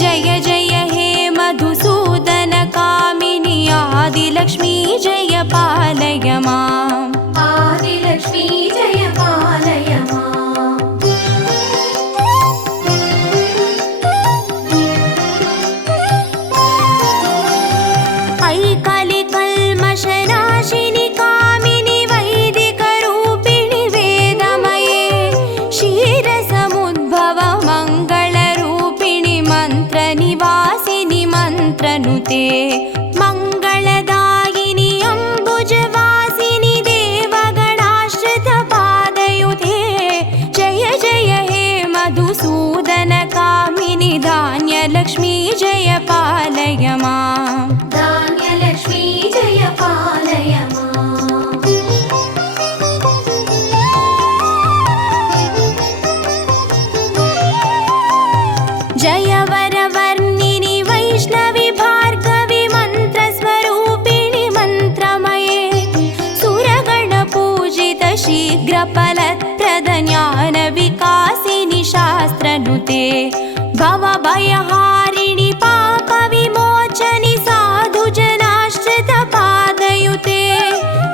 जय जय हे मधुसूदन कामिनि आदिलक्ष्मी जय पालय माम् आदिलक्ष्मी जय पालय माम् ऐकालिकल्मषनाशिनि कामिनि वैदिकरूपिणि वेदमये क्षीरसमुद्भव मङ्गलरूपिणि मन्त्रनिवासिनि मन्त्रनुते मङ्गलदायिनि अम्बुजवासिनि देवगणाश्रितपादयुते जय जय हे मधुसूदन कामिनि धान्यलक्ष्मी जय पालय माम् धान्यलक्ष्मी जय पालय माम् जय वरवर्णिनि वैष्णवि भार्गवि मन्त्रस्वरूपिणि मन्त्रमये सुरगणपूजित शीघ्रफलप्रद ज्ञानविकासिनि शास्त्रनुते भवभयहारिणि पापविमोचनि साधुजनाश्रितपादयुते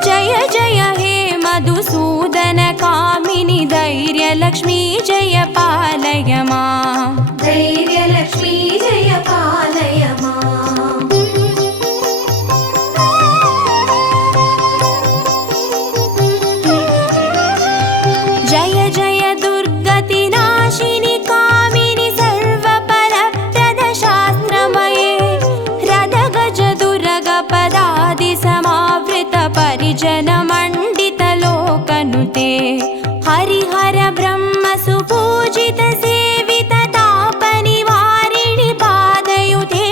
जय जय हे मधुसूदन कामिनि धैर्यलक्ष्मी जय पालय माम् धैर्यलक्ष्मी जय पालय माम् जय जय दुर्गतिनाशिनि कामिनि सर्वफलप्रद शास्त्रमये रदगजदुर्गपदादिसमावृत परिजनमण्डितलोकनुते हरिहर ब्रह्म सुपूजित सेवित तापनिवारिणि पादयुते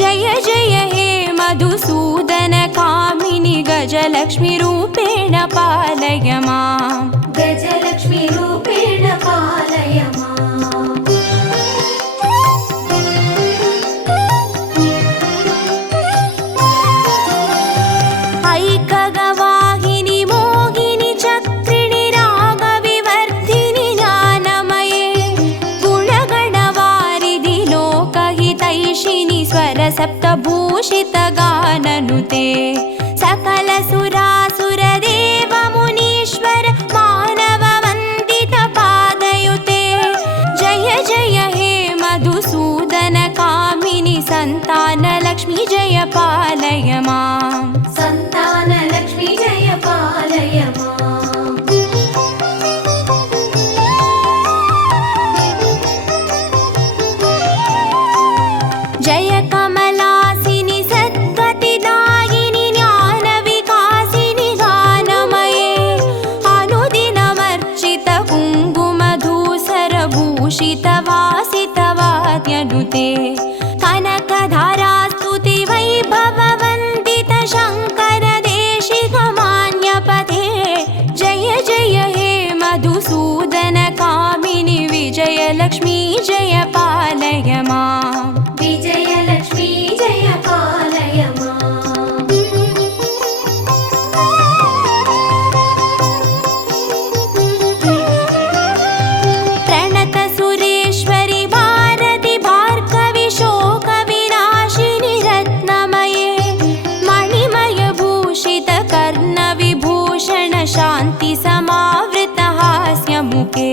जय जय हे मधुसूदन कामिनि गजलक्ष्मी रूपेण पालय माम् गजलक्ष्मी रूपेण पालय माम् ऐकगवाहिनि मोहिनि चक्रिणि रागविवर्धिनि ज्ञानमये गुणगणवारिधि लोकहितैषिणि स्वरसप्तभूषित गाननुते सकलसुरासुरदेव मुनीश्वर मानववन्दित पादयुते जय जय हे मधुसूदन कामिनि सन्तानलक्ष्मी जय पालय माम् सन्तानलक्ष्मी जय पालय माम् जय कमलासिनि सद्गतिदायिनि ज्ञानविकासिनि गानमये अनुदिनमर्चित कुङ्कुमधूसरभूषित वासितवाद्यनुते कनकधारास्तुति वैभववन्दित शङ्कर देशिकमान्यपते जय जय हे मधुसूदन कामिनि विजयलक्ष्मी जय पालय माम् विजयलक्ष्मी जय पालय माम् प्रणत सुरेश्वरि भारति भार्गवि शोकविनाशिनि रत्नमये मणिमय भूषित कर्णविभूषण शान्ति समावृत हास्यमुखे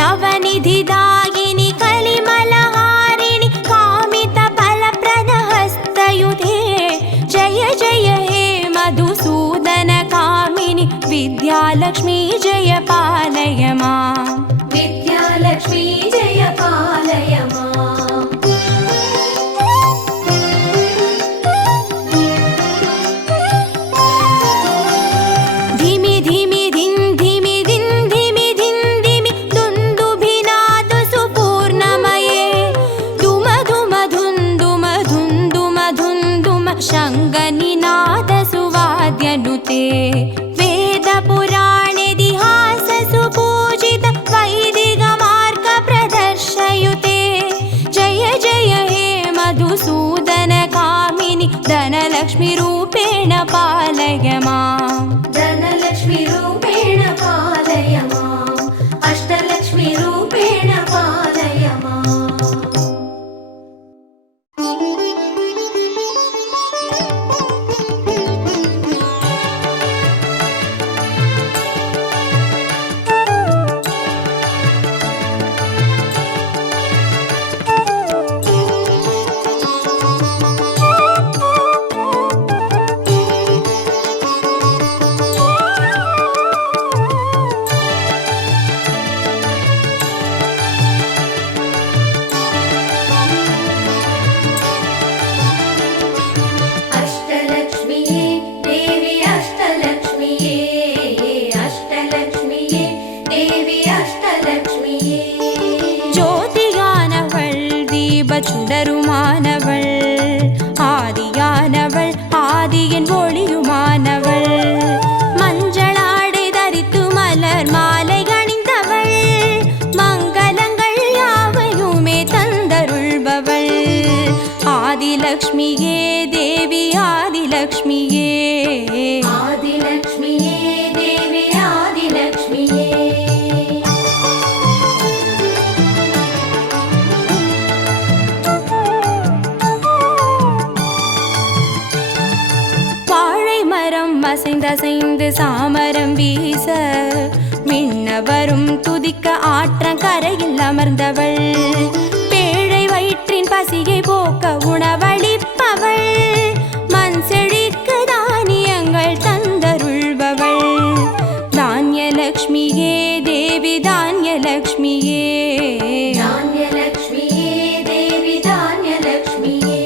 नवनिधिदायिनि कलिमलहारिणि कामित फलप्रद हस्तयुते जय जय हे मधुसूदन कामिनि विद्यालक्ष्मी जय पालय माम् विद्यालक्ष्मी जय पालय माम् धिमि धिमि धिन् धिमि धिन् धिमि धिन् धिमि दुन्दुभिनाद सुपूर्णमये धुम धुम धुन्दुम धुन्दुम धुन्दुम शङ्गनिनाद सुवाद्यनुते वेदपुराणेतिहास सुपूजित वैदिकमार्ग प्रदर्शयुते जय जय हे मधुसूदन कामिनि धनलक्ष्मी रूपेण पालय माम् धनलक्ष्मी रूपेण पालय माम् अष्टलक्ष्मी रूपेण पालय माम् சுடருமானவள், ஆதியானவள், ஆதியின் ஒளியுமானவள். மஞ்சளாடை தரித்து மலர் மாலை அணிந்தவள், மங்களங்கள் யாவையுமே தந்தருள்பவள். ஆதிலக்ஷ்மியே தேவி ஆதிலக்ஷ்மியே, ஆதிலக்ஷ்மியே தேவி ஆதிலக்ஷ்மியே. வாழை மரம் அசைந்தசைந்து சாமரம் வீச, விண்ணவரும் துதிக்க ஆற்றங்கரையில் அமர்ந்தவள். பேழை வயிற்றின் பசியை போக்க உணவளிப்பவள், மண் செழிக்க தானியங்கள் தந்தருள்பவள். தான்யலக்ஷ்மியே தேவி தான்யலக்ஷ்மியே, தான்யலக்ஷ்மியே தேவி தான்யலக்ஷ்மியே.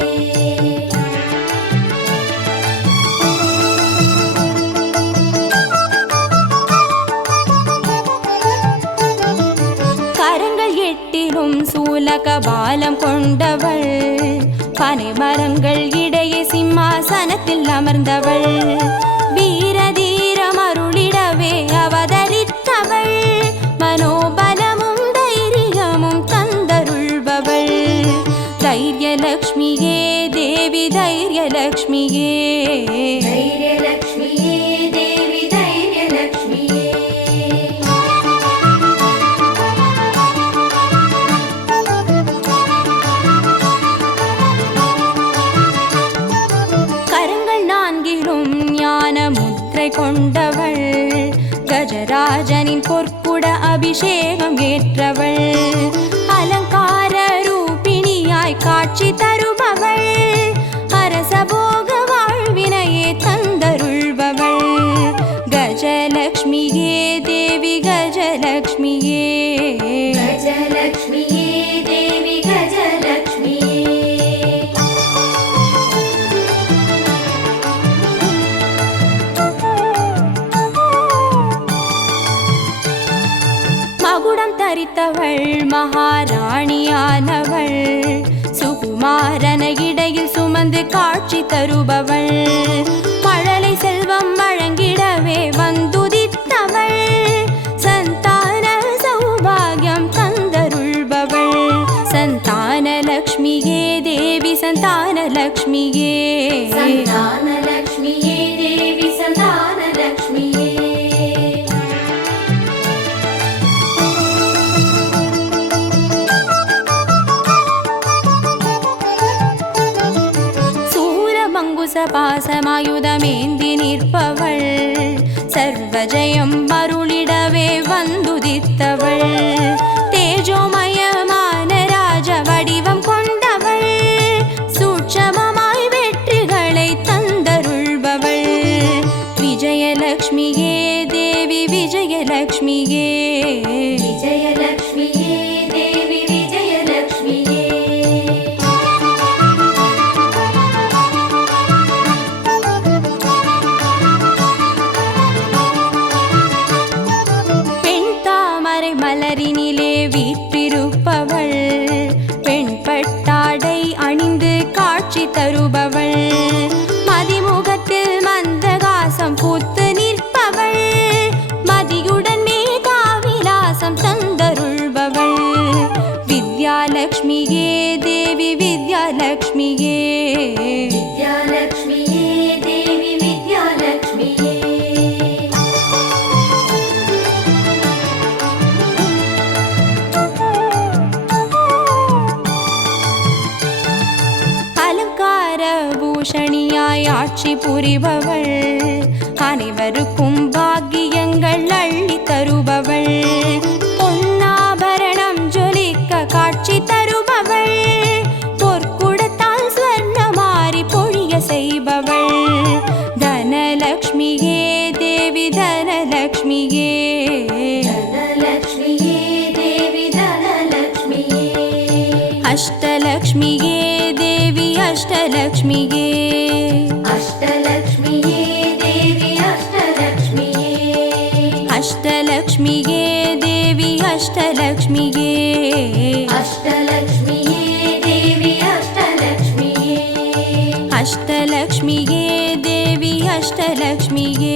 கரங்கள் எட்டிலும் சூலக பாலம் கொண்டவள், பனை மரங்கள் இடையே சிம்மாசனத்தில் அமர்ந்தவள். வீரதீரம் அருளிடவே அவதரித்தவள், மனோபலமும் தைரியமும் தந்தருள்பவள். தைரியலக்ஷ்மியே தேவி தைரியலக்ஷ்மியே, தைரியலக்ஷ்மியே தேவி தைரியலக்ஷ்மியே. கரங்கள் நான்கிலும் ஞான முத்திரை கொண்டவள், கஜராஜனின் பொற்குட அபிஷேகம் ஏற்றவள். அலங்கார ரூபிணியாய் காட்சி தருபவள், அரசபோக வாழ்வினையே தந்தருள்பவள். கஜலக்ஷ்மியே தேவி கஜலக்ஷ்மியே, கஜலக்ஷ்மியே தேவி கஜலக்ஷ்மியே. மகுடம் தரித்தவள் மகாராணியானவள், சுகுமாரன இடையில் சுமந்து காட்சி தருபவள். மழலை செல்வம் வழங்கிடவே வந்துதித்தவள், சந்தான சௌபாகியம் தந்தருள்பவள். சந்தானலக்ஷ்மியே தேவி சந்தானலக்ஷ்மியே, சந்தானலக்ஷ்மியே தேவி சந்தானலக்ஷ்மியே. பாசமாயுதமேந்தி நிற்பவள், சர்வஜயம் அருளிடவே வந்துதித்தவள். தேஜோமயமான ராஜ வடிவம் கொண்டவள், சூட்சமமாய் வெற்றிகளை தந்தருள்பவள். விஜயலக்ஷ்மியே தேவி விஜயலக்ஷ்மியே, விஜயலக்ஷ்மியே தேவி விஜயலக்ஷ்மியே. மலரினிலே வீற்றிருப்பவள், பெண்பட்டாடை அணிந்து காட்சி தருபவள். மதிமுகத்தில் மந்தகாசம் பூத்து நிற்பவள், மதியுடன் மேகாவிலாசம் தந்தருள்பவள். வித்யாலக்ஷ்மியே தேவி வித்யாலக்ஷ்மியே, வித்யாலக்ஷ்மியே தேவி வித்யாலக்ஷ்மியே. பூஷணியாய் ஆட்சி புரிபவள், அனைவருக்கும் பாக்கியங்கள் அள்ளி தருபவள். பொன்னாபரணம் ஜொலிக்க காட்சி தருபவள், பொற்குடத்தால் ஸ்வர்ணமாரி பொழிய செய்பவள். தனலக்ஷ்மியே தேவி தனலக்ஷ்மியே, தனலக்ஷ்மியே தேவி தனலக்ஷ்மியே. அஷ்டலக்ஷ்மியே தேவி அஷ்டலக்ஷ்மியே, அஷ்டலக்ஷ்மியே தேவி அஷ்டலக்ஷ்மியே. அஷ்டலக்ஷ்மியே தேவி அஷ்டலக்ஷ்மியே, அஷ்டலக்ஷ்மியே தேவி அஷ்டலக்ஷ்மியே. ಅಷ್ಟಲಕ್ಷ್ಮಿಗೆ ದೇವಿ ಅಷ್ಟಲಕ್ಷ್ಮಿಗೆ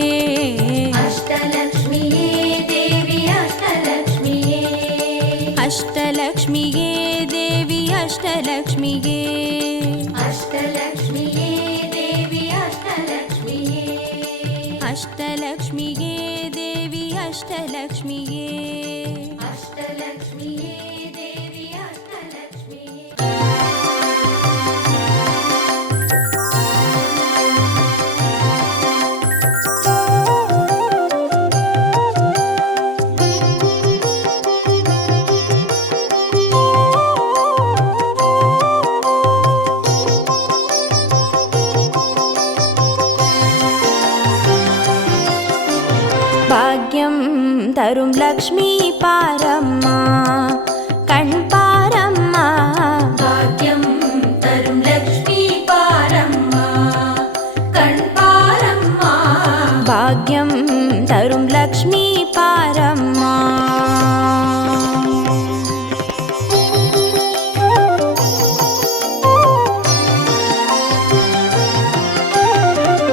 ಅಷ್ಟಲಕ್ಷ್ಮಿಯೇ ದೇವಿ ಅಷ್ಟಲಕ್ಷ್ಮಿಯೇ ಅಷ್ಟಲಕ್ಷ್ಮಿಗೆ ದೇವಿ ಅಷ್ಟಲಕ್ಷ್ಮಿಗೆ ಅಷ್ಟಲಕ್ಷ್ಮಿಯೇ ದೇವಿ ಅಷ್ಟಲಕ್ಷ್ಮಿಯೇ ಅಷ್ಟಲಕ್ಷ್ಮಿಗೆ ದೇವಿ ಅಷ್ಟಲಕ್ಷ್ಮಿಗೆ ಅಷ್ಟಲಕ್ಷ್ಮಿಯೇ ದೇವಿ ಅಷ್ಟಲಕ್ಷ್ಮಿಯೇ ಭಾಗ್ಯಂ ತರುಂ ಲಕ್ಷ್ಮೀ ಪಾರಮ್ಮ ಕಣ್ಪಾರಮ್ಮ ಭಾಗ್ಯಂ ತರುಂ ಲಕ್ಷ್ಮೀ ಪಾರಮ್ಮ ಕಣ್ಪಾರಮ್ಮ ಭಾಗ್ಯಂ ತರುಂ ಲಕ್ಷ್ಮೀ ಪಾರಮ್ಮ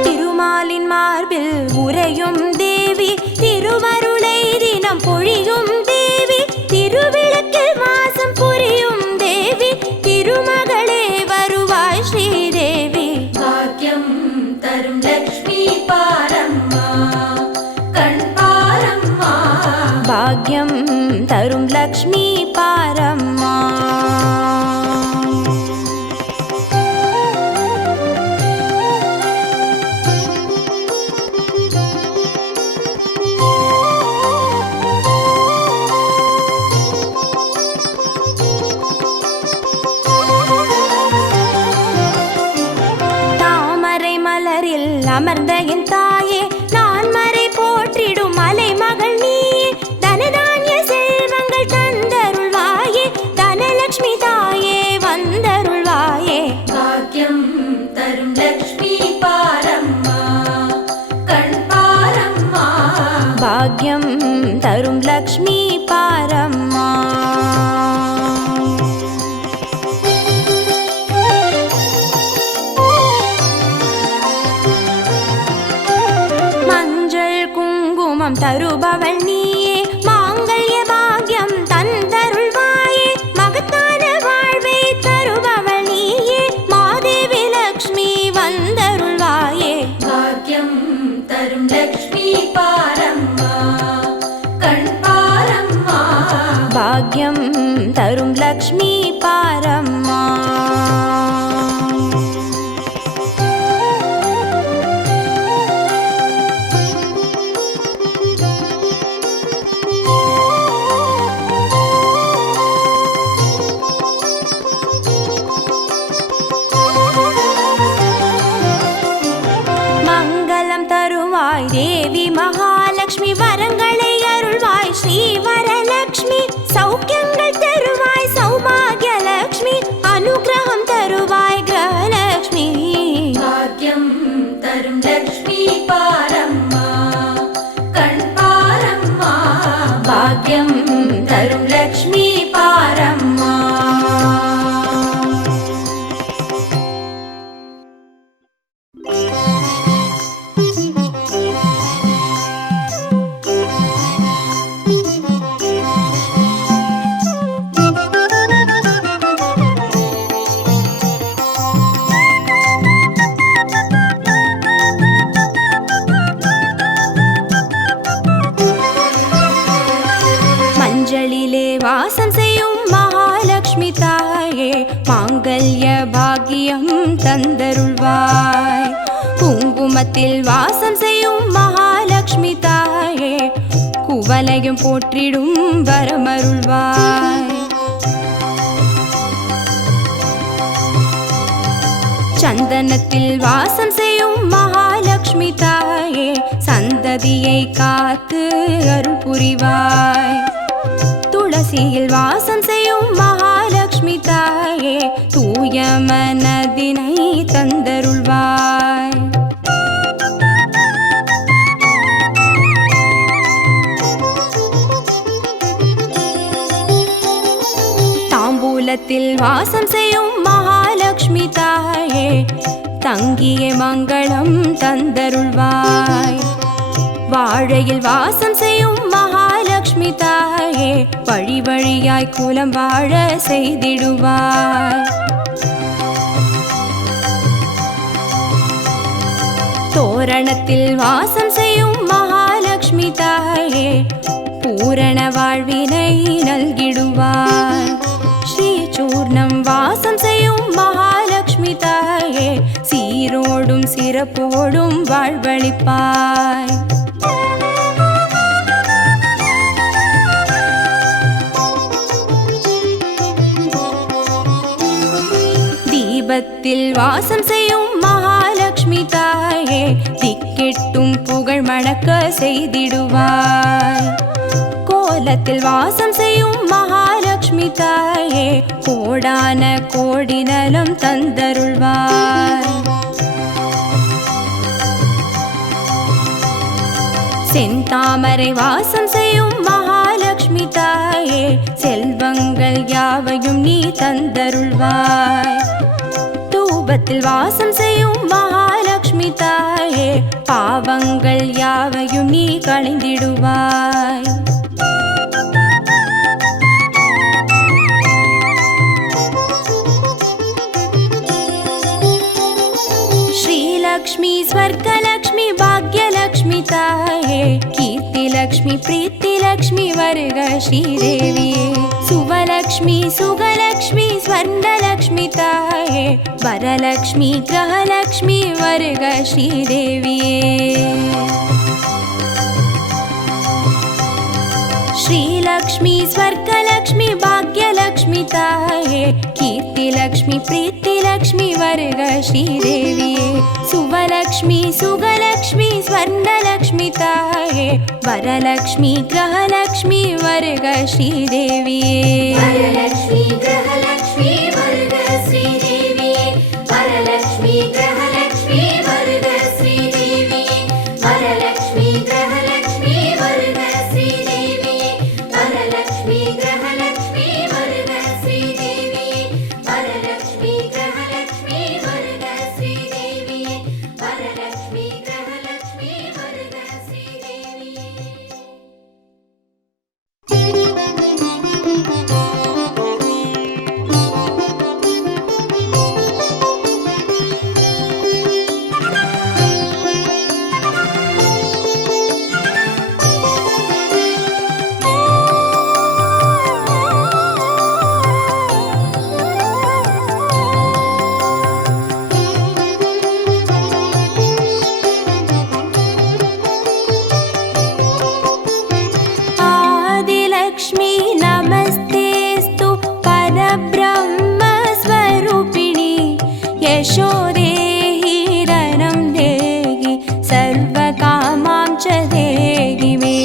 திருமாலின் மார்பில் உறையும் தேவி திருவருளை தினம் பொழியும் தேவி திருவிளக்கில் வாசம் புரியும் தேவி திருமகளே வருவாய் ஸ்ரீதேவி ಭಾಗ್ಯಂ ತರುಂ ಲಕ್ಷ್ಮೀ ಪಾರಮ್ಮ ಕಣ್ಪಾರಮ್ಮ ಭಾಗ್ಯಂ ತರುಂ ಲಕ್ಷ್ಮೀ ಪಾರಮ್ಮ தாமரை மலரில் அமர்ந்த என் தாயே நான் மறை போற்றிடும் மலை மகள் நீயே தனதானிய செல்வங்கள் தந்தருள்வாயே தனலட்சுமி தாயே வந்தருள்வாயே ಭಾಗ್ಯಂ ತರುಂ ಲಕ್ಷ್ಮೀ ಪಾರಮ್ಮ ಕಣ್ಪಾರಮ್ಮ பாக்யம் தரும் லக்ஷ்மி பாரம்மா மஞ்சள் குங்குமம் தருபவள் நீயே மாங்கல்ய பாக்யம் தந்தருள்வாயே மகத்தான வாழ்வை தருபவள் நீயே மாதேவி லக்ஷ்மி வந்தருள்வாயே ಭಾಗ್ಯಂ ತರುಂ ಲಕ್ಷ್ಮೀ ಪಾರಮ್ಮ ಕಣ್ಪಾರಮ್ಮ பாக்யம் தரும் லக்ஷ்மி பாரம்மா மங்களம் தருவாய் தேவி மகாலட்சுமி வரங்களை அருள்வாய் ஸ்ரீ வரலட்சுமி சௌக்கியங்கள் தருவாய் சௌபாகியலட்சுமி அனுகிரகம் தருவாய் கிரகலட்சுமி ಭಾಗ್ಯಂ ತರುಂ ಲಕ್ಷ್ಮೀ ಪಾರಮ್ಮ ಕಣ್ಪಾರಮ್ಮ பாக்யம் தரும் லக்ஷ்மி பாரம்மா மஞ்சளிலே வாசம் செய்யும் மகாலட்சுமி தாயே மாங்கல்ய பாக்கியம் தந்தருள்வாய் குங்குமத்தில் வாசம் செய்யும் மகாலட்சுமி தாயே குவலையும் போற்றிடும் வரமருள்வாய் சந்தனத்தில் வாசம் செய்யும் மகாலட்சுமி தாயே சந்ததியை காத்து அருள் புரிவாய் துளசியில் வாசம் செய்யும் மகாலட்சுமி தாயே தூய மனதினை தந்தருள்வாய் தாம்பூலத்தில் வாசம் செய்யும் மகாலட்சுமி தாயே தங்க தங்கிய மங்களம் தந்தருள்வாய். வாழையில் வாசம் செய்யும் மகாலட்சுமி தாயே வழி வழியாய் குலம் வாழ செய்திடுவாய். தோரணத்தில் வாசம் செய்யும் மகாலட்சுமி தாயே பூரண வாழ்வினை நல்கிடுவாய். ஸ்ரீசூர்ணம் வாசம் செய்யும் மகாலட்சுமி தாயே சீரோடும் சிறப்போடும் வாழ்வளிப்பாய். தீபத்தில் வாசம் செய்யும் மகாலட்சுமி தாயே திக்கெட்டும் புகழ் மணக்க செய்திடுவாய். கோலத்தில் வாசம் செய்யும் மகாலட்சுமி தாயே கோடான கோடி நலம் தந்தருள்வாய். செந்தாமரை வாசம் செய்யும் மகாலட்சுமி தாயே செல்வங்கள் யாவையும் நீ தந்தருள்வாய். தூபத்தில் வாசம் செய்யும் மகாலட்சுமி தாயே பாவங்கள் யாவையும் நீ களைந்திடுவாய். श्रीलक्ष्मी स्वर्गलक्ष्मी भाग्यलक्ष्मी ताये कीर्तिलक्ष्मी प्रीतिलक्ष्मी वर्ग श्रीदेविये सुवलक्ष्मी सुगलक्ष्मी स्वर्णलक्ष्मी ताये वरलक्ष्मी ग्रहलक्ष्मी वर्ग श्रीदेविये श्रीलक्ष्मी स्वर्गलक्ष्मी भाग्यलक्ष्मी ताये कीर्तिलक्ष्मी प्रीतिलक्ष्मी वर्ग श्रीदेविये सुवलक्ष्मी सुगलक्ष्मी स्वर्णलक्ष्मी ताये वरलक्ष्मी ग्रहलक्ष्मी वर्ग श्रीदेविये वरलक्ष्मी ग्रहलक्ष्मी वर्ग श्रीदेविये वरलक्ष्मी ग्रहलक्ष्मी वर्ग श्रीदेविये वरलक्ष्मी ग्रहलक्ष्मी वर्ग श्रीदेविये वरलक्ष्मी ग्रहलक्ष्मी वर्ग श्रीदेविये वरलक्ष्मी ग्रहलक्ष्मी वर्ग श्रीदेविये वरलक्ष्मी ग्रहलक्ष्मी वर्ग श्रीदेविये आदिलक्ष्मी नमस्तेस्तु परब्रह्मस्वरूपिणी यशो देहि धनं देहि सर्वकामां च देहि मे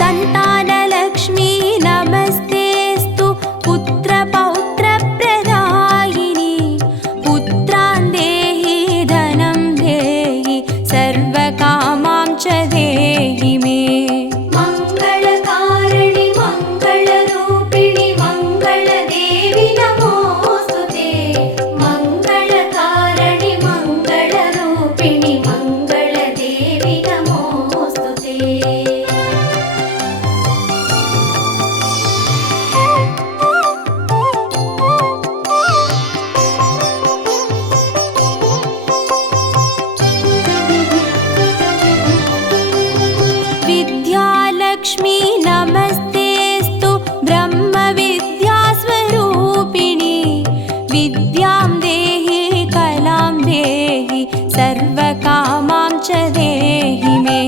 सन्तानलक्ष्मी नमस्तेस्तु पुत्रपौत्रप्रदायिनी पुत्रान् देहि धनं देहि सर्वकामां च देहि मे मंगलकारिणि मंगलरूपिणि मंगलदेवि नमोस्तुते मंगलकारिणि मंगलरूपिणि मंगलदेवि नमोस्तुते विद्यालक्ष्मी नमस्तेस्तु ब्रह्मविद्यास्वरूपिणी विद्यां देहि कलां देहि सर्वकामां च देहि मे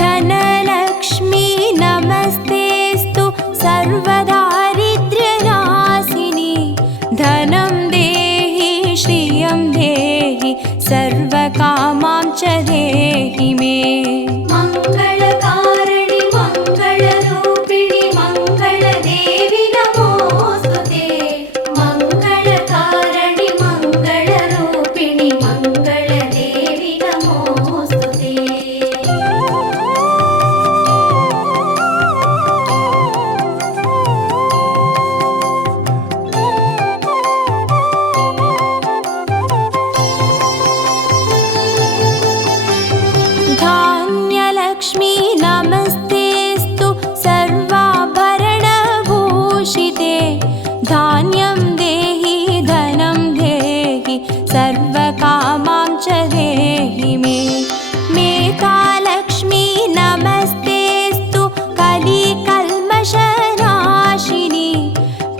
धनलक्ष्मी नमस्तेस्तु सर्वदारिद्र्यनाशिनी धनं देहि श्रियं देहि सर्वकामां च देहि मे मंगलकारिणि मंगलरूपिणि मंगलदेवि नमोस्तुते मंगलकारिणि मंगलरूपिणि मंगलदेवि नमोस्तुते सर्वकामां च देहि मे। मेधालक्ष्मी नमस्तेऽस्तु कलिकल्मषनाशिनी।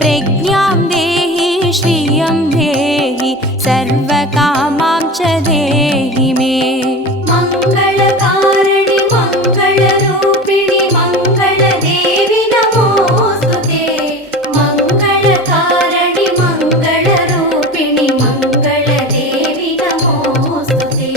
प्रज्ञां देहि श्रियं देहि सर्वकामां च देहि मे। मङ्गलकारिणि मङ्गलरूपिणि मङ्गलदेवि नमोऽस्तुते। मङ्गलकारिणि मङ्गलरूपिणि मङ्गलदेवि नमोऽस्तुते।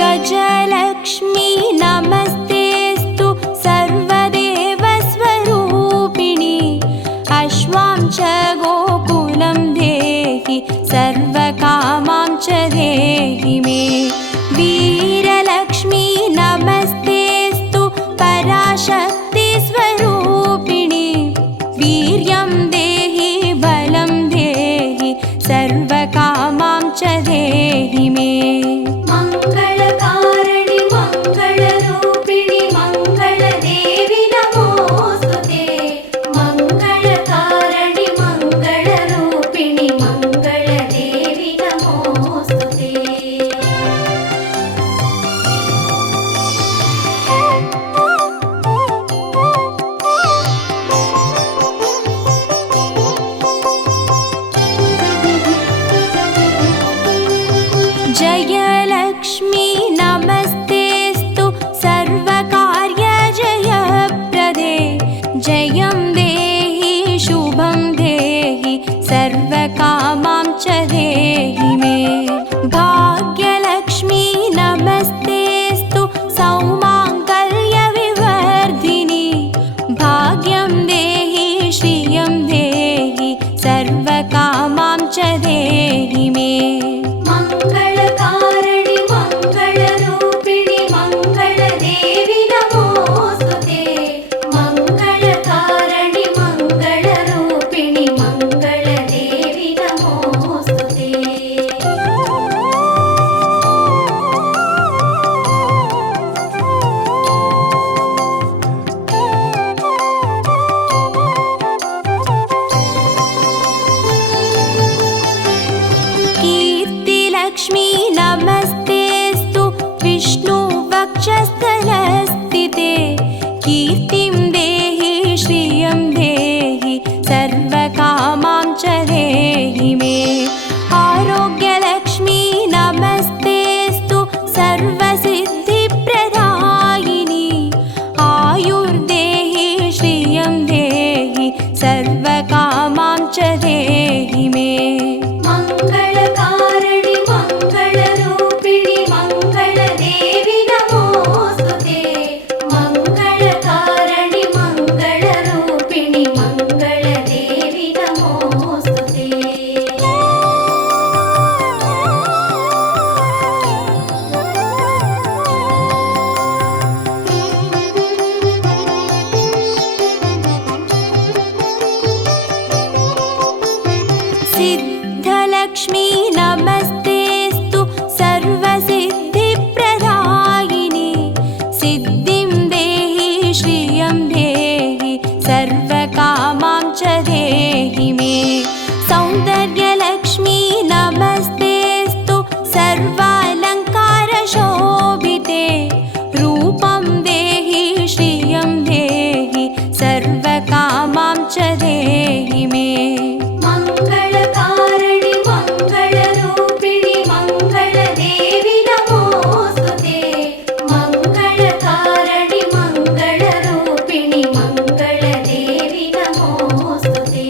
गजलक्ष्मी नमस्तेऽस्तु सर्वदेवस्वरूपिणि। अश्वां च गोकुलं देहि सर्वकामां च देहि मे। वीरलक्ष्मी नमस्तेऽस्तु पराशक्तिस्वरूपिणि। वीर्यं देहि बलं देहि सर्वकामां च देहि मे। मङ्गलकारिणि मङ्गलरूपिणि मङ्गलदेवि नमोऽस्तुते। मङ्गलकारिणि मङ्गलरूपिणि मङ्गलदेवि नमोऽस्तुते। जयलक्ष्मी नमस्तेऽस्तु सर्वकार्यजयप्रदे। जयं देहि शुभं देहि सर्वकामां च देहि मे। भाग्यलक्ष्मी नमस्तेऽस्तु सौमाङ्गल्यविवर्धिनि। भाग्यं देहि श्रियं देहि सर्वकामां च देहि मे। मङ्गलकारिणि मङ्गलरूपिणि मङ्गलदेवि नमोऽस्तुते। मङ्गलकारिणि मङ्गलरूपिणि मङ्गलदेवि नमोऽस्तुते। कीर्तिलक्ष्मी नमस्तेऽस्तु विष्णुवक्षस्थलस्थिते। कीर्तिं देहि श्रियं देहि सर्वकामां च देहि मे। आरोग्यलक्ष्मी नमस्तेऽस्तु सर्वसिद्धिप्रदायिनी। आयुर्देहि श्रियं देहि सर्वकामां च देहि मे। मङ्गलकारिणि मङ्गलरूपिणि मङ्गलदेवि नमोऽस्तुते। मङ्गलकारिणि मङ्गलरूपिणि मङ्गलदेवि नमोऽस्तुते। सिद्धलक्ष्मी नमस्तेऽस्तु सर्वसिद्धिप्रदायिनी। सिद्धिं देहि श्रियं देहि सर्वकामां च देहि मे। सौन्दर्यलक्ष्मी नमस्तेऽस्तु सर्वालङ्कारशोभिते। रूपं देहि श्रियं देहि सर्वकामां च देहि मे। मङ्गलकारिणि मङ्गलरूपिणि मङ्गलदेवि नमोऽस्तुते। मङ्गलकारिणि मङ्गलरूपिणि मङ्गलदेवि नमोऽस्तुते।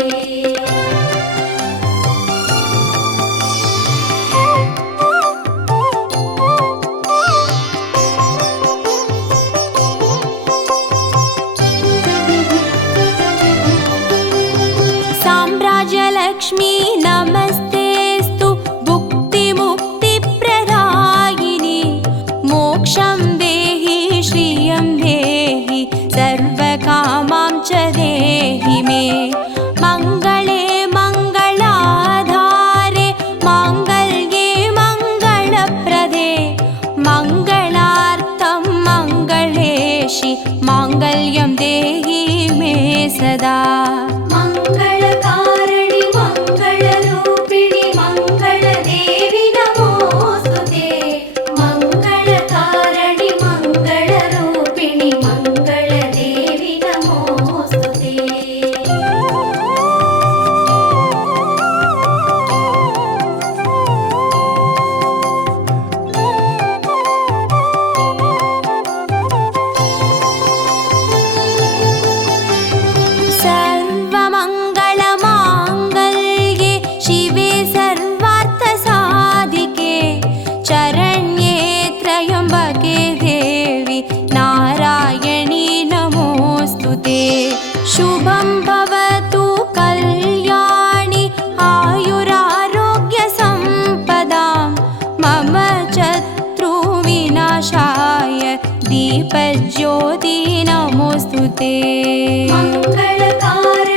दीपज्योति नमोऽस्तु ते मङ्गलकारिणि